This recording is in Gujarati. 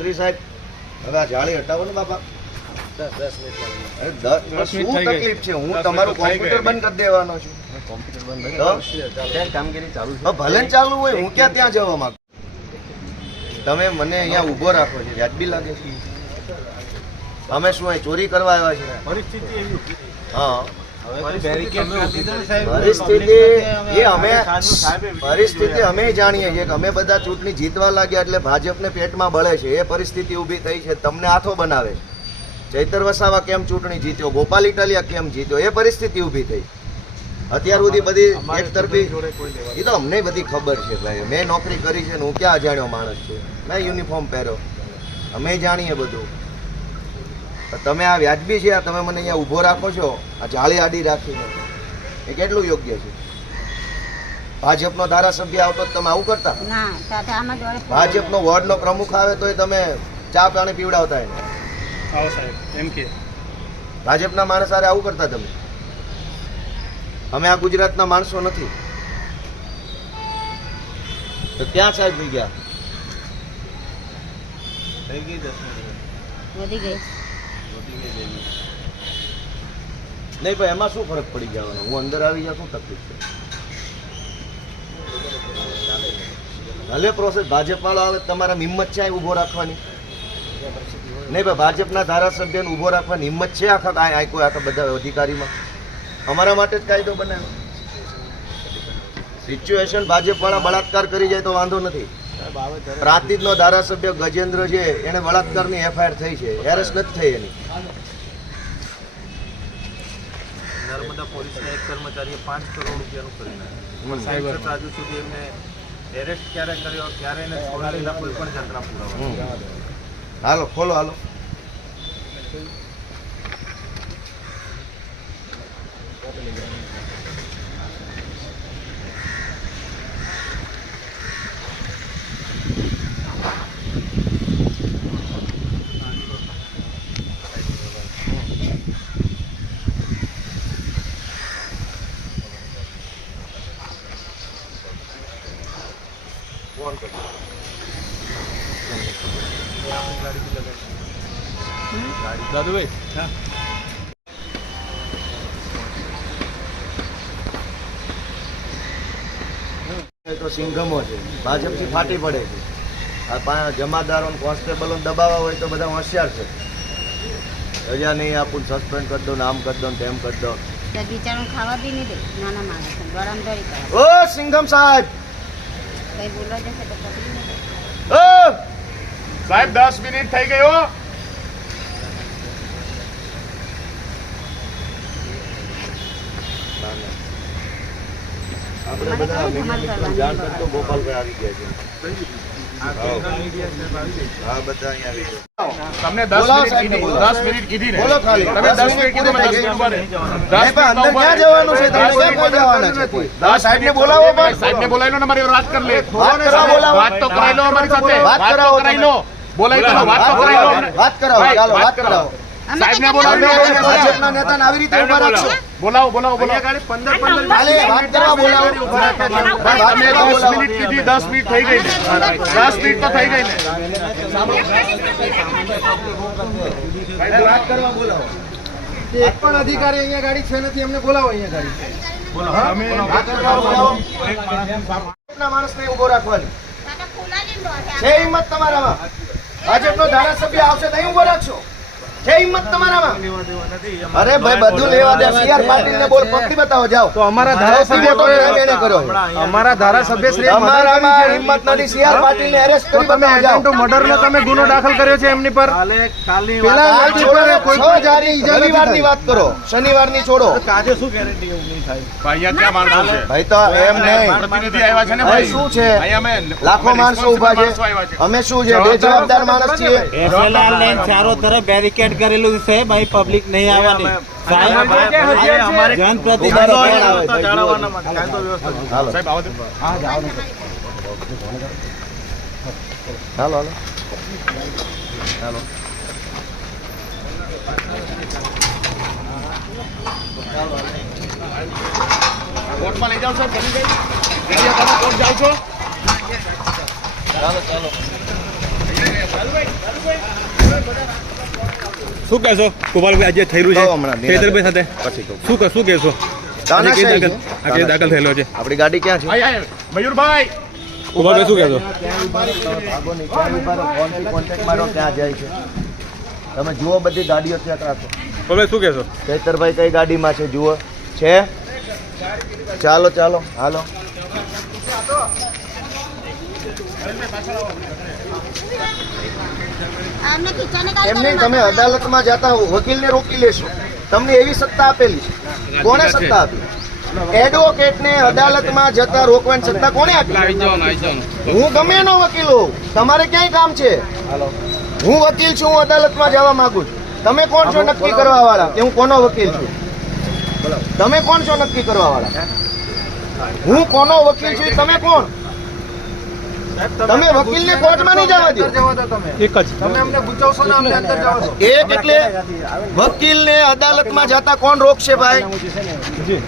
ચૌધરી સાહેબ હવે આ જાળી હટાવો ને બાપા. 10 મિનિટમાં. અરે 10 શું તકલીફ છે? હું તમારું કોમ્પ્યુટર બંધ કરી દેવાનો છું. કોમ્પ્યુટર બંધ કામગીરી ચાલુ છે. ભલે ને ચાલુ હોય, હું ક્યાં ત્યાં જવા માંગુ. તમે મને અહીંયા ઊભો રાખો છો, વ્યાજબી લાગે છે? અમે શું અહીં ચોરી કરવા આવ્યા છીએ? પરિસ્થિતિ એવી હા, પરિસ્થિતિ અમે જાણીએ છીએ કે અમે બધા ચૂંટણી જીતવા લાગ્યા એટલે ભાજપને પેટમાં બળે છે. એ પરિસ્થિતિ ઊભી થઈ છે. તમને હાથો બનાવે છે. ચૈતર વસાવા કેમ ચૂંટણી જીત્યો, ગોપાલ ઇટાલિયા કેમ જીત્યો, એ પરિસ્થિતિ ઊભી થઈ. અત્યાર સુધી બધી એક તરફી એ તો અમને બધી ખબર છે ભાઈ. મેં નોકરી કરી છે ને હું ક્યાં અજાણ્યો માણસ છું? મેં યુનિફોર્મ પહેર્યો, અમે જાણીએ બધું. તમે આ વ્યાજબી છે? તમે મને અહીંયા ઊભો રાખો છો આ જાળી આડી રાખીને, એ કેટલું યોગ્ય છે? ભાજપનો ધારાસભ્ય આવતો તમે આવું કરતા? ભાજપનો વોર્ડનો પ્રમુખ આવે તો તમે ચા પાણી પીવડાવતા એને? ભાજપના માણસ આરે આવું કરતા તમે? અમે આ ગુજરાતના માણસો નથી તો ક્યાં સાહેબ થઈ ગયા? થઈ ગઈ 10 મિનિટ. નહીં ભાઈ, એમાં શું ફરક પડી જવાનો? હું અંદર આવી જાઉં, શું તકલીફ છે? ભલે પ્રોસેસ ભાજપ વાળો આવે, તમારા હિંમત છે ઊભો રાખવાની? નહીં ભાઈ, ભાજપના ધારાસભ્યને ઊભો રાખવાની હિંમત છે આખા કોઈ આખા બધા અધિકારીમાં? અમારા માટે જ કાયદો બનાવ્યો. સિચ્યુએશન ભાજપ વાળા બળાત્કાર કરી જાય તો વાંધો નથી. પ્રાંતિજનો ધારાસભ્ય ગજેન્દ્ર છે, એને બળાત્કારની FIR થઈ છે, એરેસ્ટ નથી થઈ એની. નર્મદા પોલીસના એક કર્મચારીએ 5 કરોડ રૂપિયાનું કરી નાખ્યું. હજુ સુધી એમને એરેસ્ટ ક્યારે કર્યો, ક્યારે એને છોડાવેલા, કોઈ પણ જાતના પુરાવા. હાલો ખોલો, હાલો. દાદુભાઈ તો સિંઘમો છે, ભાજપથી ફાટી પડે છે. આ જમાદારો કોન્સ્ટેબલો દબાવવા હોય તો બધા હોશિયાર છે. રજા નહીં આપું, સસ્પેન્ડ કરી દો, નામ કરી દો, તેમ કરી દો. બિચારું ખાવા બી નહીં દે. નાના માણસ ગરમદરી કરે. ઓ સિંઘમ સાહેબ, કઈ બોલવા જશે તો પકડી નહીં દે. ઓ સાહેબ 10 મિનિટ થઈ ગયો. આપણે બધા જાણ કરતો ગોપાલભાઈ આવી ગયા છે. હા, બધા અહીંયા આવી ગયા. તમને બોલાવો 10 સાહેબને, મિનિટ બોલાવો. 10 મિનિટ કીધી ને. બોલો ખાલી. તમે 10 મિનિટ કીધું, મેં 10 મિનિટ ઉભા રહે. 10 પણ અંદર ક્યાં જવાનું છે? તમે ક્યાં કોઈ જવાના છે? કોઈ સાહેબને બોલાવો. પણ સાહેબને બોલાવી લો ને, મારી વાત કરી લે. વાત કરાવો, બોલાવો. વાત તો કરાવી લો અમારી સાથે. વાત વાત કરાવો તો કરાવી લો. બોલાવી લો, વાત તો કરાવી લો. વાત કરાવો, ચાલો વાત કરાવો. સાહેબને તમે બોલાવી લો. ભાજપના નેતાને આવી રીતે ઉભા રાખશો? બોલાવો, બોલાવો, બોલાવો. ખાલી વાત કરવા બોલાવો. તમે 10 મિનિટ કીધી, 10 મિનિટ થઈ ગઈ ને. 10 મિનિટ તો થઈ ગઈ ને. વાત કરવા બોલાવો. એક પણ અધિકારી અહીંયા ગાડી છે નથી, એમને બોલાવો અહીંયા ગાડી. વાત કરવા બોલાવો. ભાજપના માણસને ઉભો રાખવાની છે હિંમત તમારામાં? ભાજપનો ધારાસભ્ય આવશે તો અહીં ઉભો રાખશો? છે હિંમત તમારામાં? અરે ભાઈ, બધું લેવા દે. CR પાટીલને બોલ, પકડી બતાવો, જાઓ. તો અમારા ધારાસભ્ય અમારા ધારાસભ્ય શ્રી તમારામાં હિંમત નથી. CR પાટીલને એરેસ્ટ કરી બતાવો, જાઓ. મર્ડરનો તમે ગુનો દાખલ કર્યો છે એમની પર. પેલા શનિવારની વાત કરો, શનિવારની છોડો. આજે શું ગેરંટી એવું નહીં થાય? અહીંયા ક્યાં માણસો છે? ભાઈ તો એમ નહીં, પ્રતિનિધિ આવ્યા છે ને ભાઈ ભાઈ. શું છે? અહીંયા અમે લાખો માણસો ઉભા છે. અમે શું છે? બે જવાબદાર માણસ છીએ. SLR લાઈન ચારો તરફ બેરિકેડ કરેલું છે ભાઈ, પબ્લિક નહીં આવવાની. જનપ્રતિનિધિ હાલો સાહેબ આવો તો. હાલો હાલો હાલો. કોર્ટમાં લઈ જાઓ છો? બની ગઈ? તમે કોર્ટ જાઓ છો? ચાલો ચાલો. શું કહેશો ગોપાલભાઈ આજે થયેલું છે કહો હમણાં, ચૈતરભાઈ સાથે પછી કહું. શું કહેશો તાનાશાહી આજે છે. કેસ દાખલ થયેલો છે આપણી ગાડી ક્યાં છે? મયુરભાઈ ગોપાલભાઈ શું કહેશો ભાગો નહીં, ક્યાં ઉભા રહો? ફોનથી કોન્ટેક્ટ મારો, ક્યાં જાય છે તમે જુઓ, બધી ગાડીઓ ચેક રાખો. ગોપાલભાઈ શું કહેશો ચૈતરભાઈ કઈ ગાડીમાં છે જુઓ. છે? ચાલો ચાલો હાલો. અમને કિચને એમ નહીં, તમે અદાલતમાં જતા હો, વકીલને રોકી લેશો. તમને એવી સત્તા આપેલી છે. કોણે સત્તા આપી? એડવોકેટને અદાલતમાં જતા રોકવાની સત્તા કોણે આપી? હું ગમે એનો વકીલ હોઉં, તમારે ક્યાંય કામ છે? હું વકીલ છું, હું અદાલતમાં જવા માંગુ છું. તમે કોણ છો નક્કી કરવા વાળા કે હું કોનો વકીલ છું? તમે કોણ છો નક્કી કરવા વાળા? હું કોનો વકીલ છું? તમે કોણ? તમે વકીલને કોર્ટમાં નહીં જવા દો. એક જ તમે અમને ગુચાવશો ને અમને અંદર જવા દો. એક એટલે વકીલને અદાલતમાં જતા કોણ રોકશે ભાઈ? જી